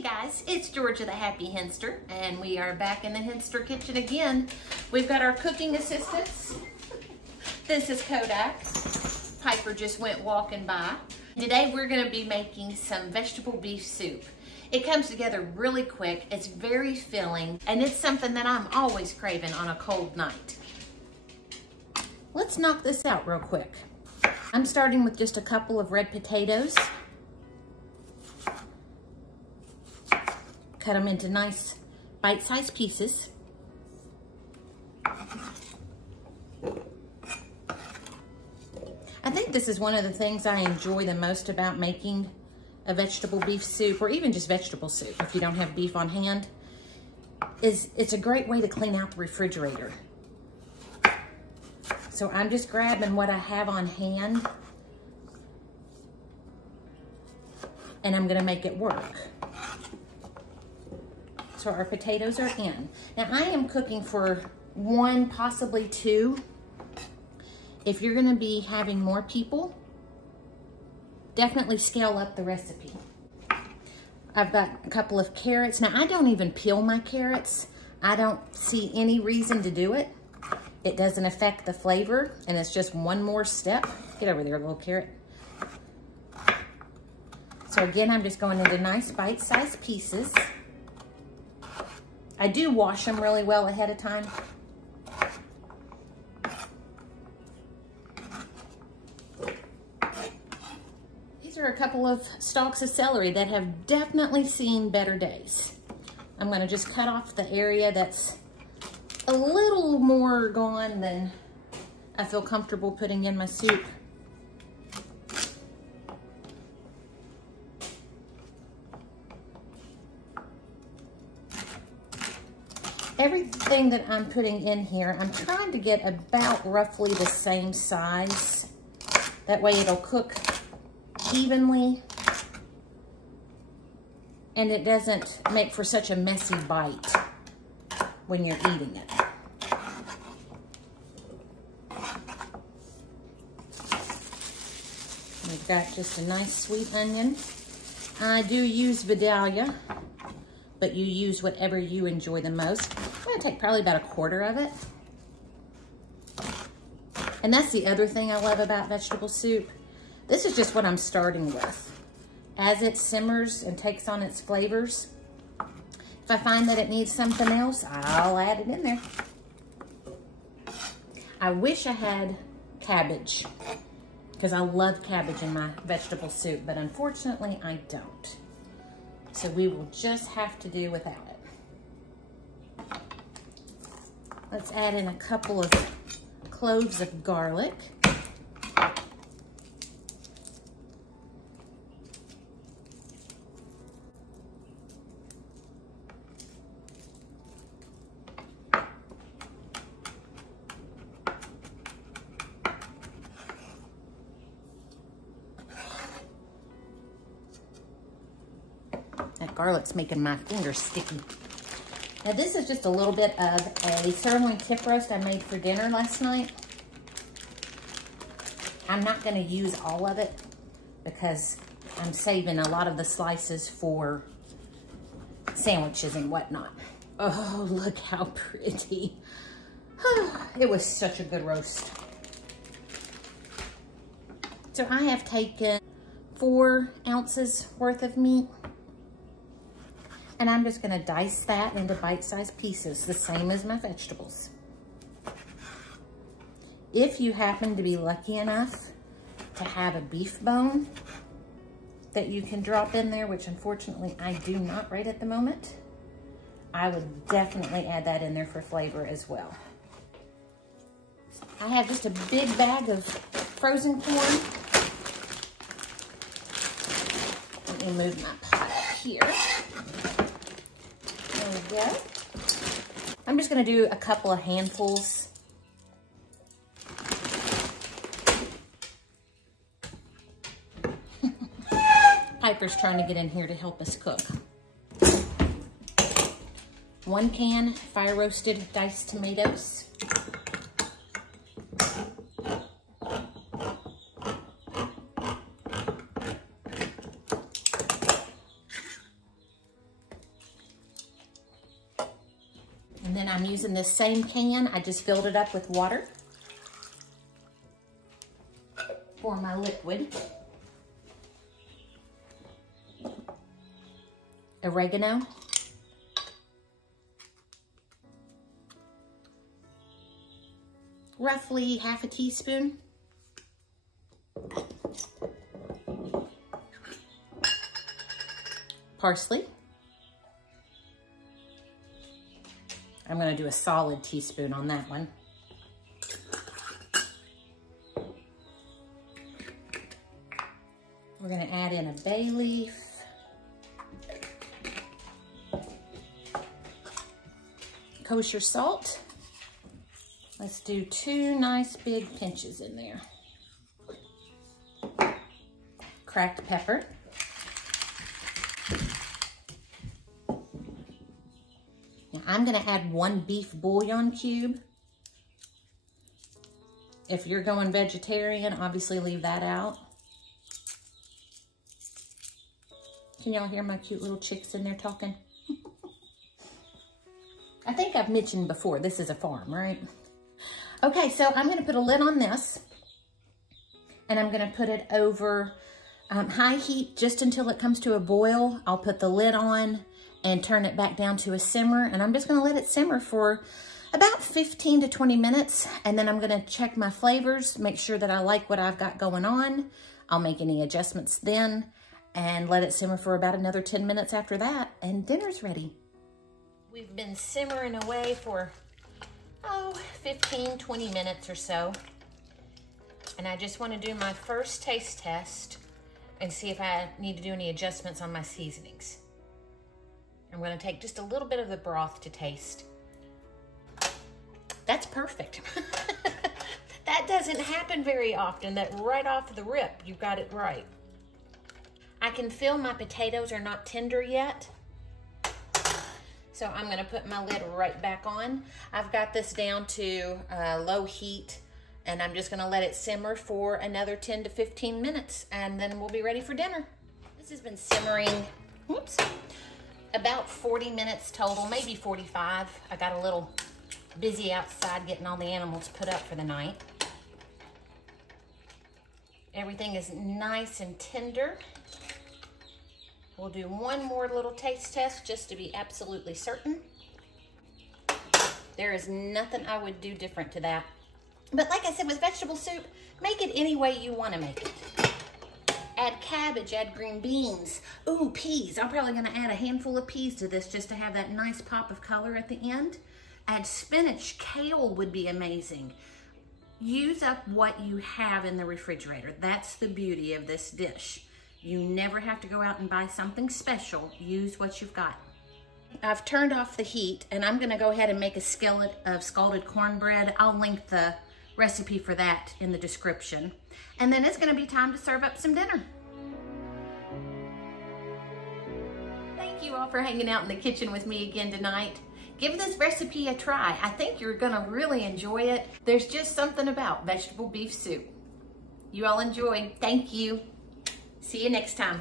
Hey guys, it's Georgia the Happy Henster, and we are back in the Henster kitchen again. We've got our cooking assistants. This is Kodak. Piper just went walking by. Today we're going to be making some vegetable beef soup. It comes together really quick, it's very filling, and it's something that I'm always craving on a cold night. Let's knock this out real quick. I'm starting with just a couple of red potatoes. Cut them into nice bite-sized pieces. I think this is one of the things I enjoy the most about making a vegetable beef soup, or even just vegetable soup if you don't have beef on hand, is it's a great way to clean out the refrigerator. So I'm just grabbing what I have on hand and I'm gonna make it work. So our potatoes are in. Now I am cooking for 1, possibly 2. If you're gonna be having more people, definitely scale up the recipe. I've got a couple of carrots. Now I don't even peel my carrots. I don't see any reason to do it. It doesn't affect the flavor, and it's just one more step. Get over there, little carrot. So again, I'm just going into nice bite-sized pieces. I do wash them really well ahead of time. These are a couple of stalks of celery that have definitely seen better days. I'm going to just cut off the area that's a little more gone than I feel comfortable putting in my soup. Everything that I'm putting in here, I'm trying to get about roughly the same size. That way it'll cook evenly and it doesn't make for such a messy bite when you're eating it. We've got just a nice sweet onion. I do use Vidalia, but you use whatever you enjoy the most. I'm gonna take probably about 1/4 of it. And that's the other thing I love about vegetable soup. This is just what I'm starting with. As it simmers and takes on its flavors, if I find that it needs something else, I'll add it in there. I wish I had cabbage, because I love cabbage in my vegetable soup, but unfortunately I don't. So we will just have to do without it. Let's add in a couple of cloves of garlic. That garlic's making my fingers sticky. Now this is just a little bit of a sirloin tip roast I made for dinner last night. I'm not gonna use all of it because I'm saving a lot of the slices for sandwiches and whatnot. Oh, look how pretty. It was such a good roast. So I have taken 4 ounces worth of meat. And I'm just gonna dice that into bite-sized pieces, the same as my vegetables. If you happen to be lucky enough to have a beef bone that you can drop in there, which unfortunately I do not right at the moment, I would definitely add that in there for flavor as well. I have just a big bag of frozen corn. Let me move my pot up here. There we go. I'm just gonna do a couple of handfuls. Piper's trying to get in here to help us cook. 1 can fire roasted diced tomatoes. And I'm using this same can. I just filled it up with water for my liquid. Oregano. Roughly half a teaspoon. Parsley. I'm going to do a solid teaspoon on that one. We're going to add in a bay leaf. Kosher salt. Let's do 2 nice big pinches in there. Cracked pepper. Now I'm gonna add 1 beef bouillon cube. If you're going vegetarian, obviously leave that out. Can y'all hear my cute little chicks in there talking? I think I've mentioned before, this is a farm, right? Okay, so I'm gonna put a lid on this and I'm gonna put it over high heat just until it comes to a boil. I'll put the lid on and turn it back down to a simmer, and I'm just gonna let it simmer for about 15 to 20 minutes, and then I'm gonna check my flavors, make sure that I like what I've got going on. I'll make any adjustments then and let it simmer for about another 10 minutes after that, and dinner's ready. We've been simmering away for, 15, 20 minutes or so. And I just want to do my first taste test and see if I need to do any adjustments on my seasonings. I'm going to take just a little bit of the broth to taste. That's perfect. That doesn't happen very often, that right off the rip, you got it right. I can feel my potatoes are not tender yet. So I'm gonna put my lid right back on. I've got this down to low heat, and I'm just gonna let it simmer for another 10 to 15 minutes, and then we'll be ready for dinner. This has been simmering, about 40 minutes total, maybe 45. I got a little busy outside getting all the animals put up for the night. Everything is nice and tender. We'll do one more little taste test just to be absolutely certain. There is nothing I would do different to that. But like I said, with vegetable soup, make it any way you want to make it. Add cabbage, add green beans. Ooh, peas. I'm probably going to add a handful of peas to this just to have that nice pop of color at the end. Add spinach. Kale would be amazing. Use up what you have in the refrigerator. That's the beauty of this dish. You never have to go out and buy something special. Use what you've got. I've turned off the heat, and I'm gonna go ahead and make a skillet of scalded cornbread. I'll link the recipe for that in the description. And then it's gonna be time to serve up some dinner. Thank you all for hanging out in the kitchen with me again tonight. Give this recipe a try. I think you're gonna really enjoy it. There's just something about vegetable beef soup. You all enjoy. Thank you. See you next time.